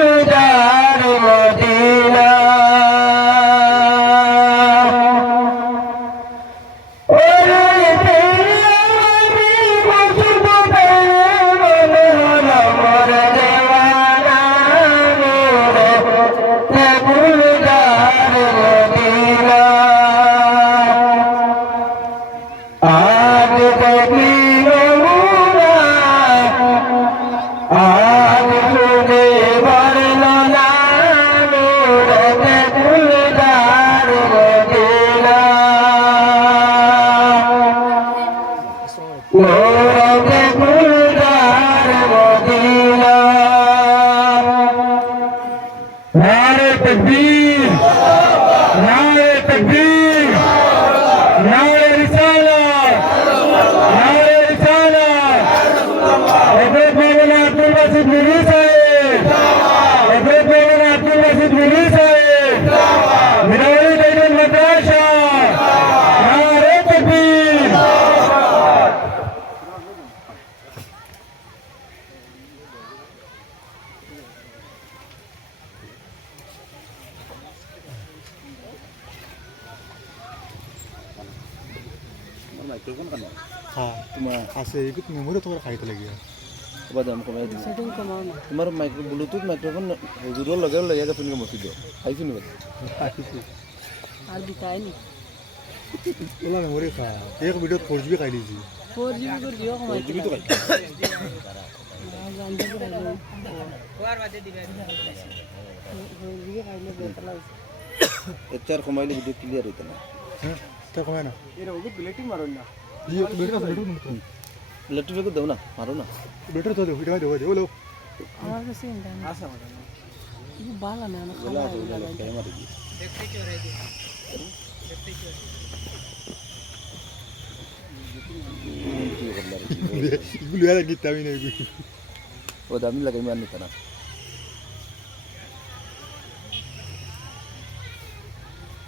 Gulzar Medina नारे तकबीर नारे तकबीर नारे रिसालत नारे रिसालत हज़रत मौलाना अब्दुल वासिद नूरी साहब हज़रत मौलाना अब्दुल वासिद नूरी साहब मिनारे दैनुल मदरसा नारे तकबीर हाँ तुम्हारा ऐसे एक मेमोरी तो खाई लगी है बाद हम कमाई दी तुम्हारा माइक्रो ब्लूटूथ माइक्रोफोन हुजूर लगे लगेगा फिर मस्जिद आई सुन बात আর দিতাই নি बोला मेमोरी का एक वीडियो 4GB खाई लीजिए 4GB করে দিও কমাই जीबी तो জানতে পারলো ওয়ার বাজে দিবে 4GB খাইলে বেটার লাগে एचआर कमाईले वीडियो क्लियर होता ना हैं क्या कमाया ना এরা ওকে প্লেটিং মারো না ये बेटर का बेटर मत ইলেকট্রিক দাও না মারো না बेटर तो दो वीडियो दो আমার কাছে ইন্টার আসা মারো না ಇದು ಬಾಲ ನಾನು বলা তো বলা কেন মারি দি দেখতে চোরাই দি দেখতে চোরাই কি করলা রে इगुल यार गीता भी नहीं वो दामी लगे मारने तना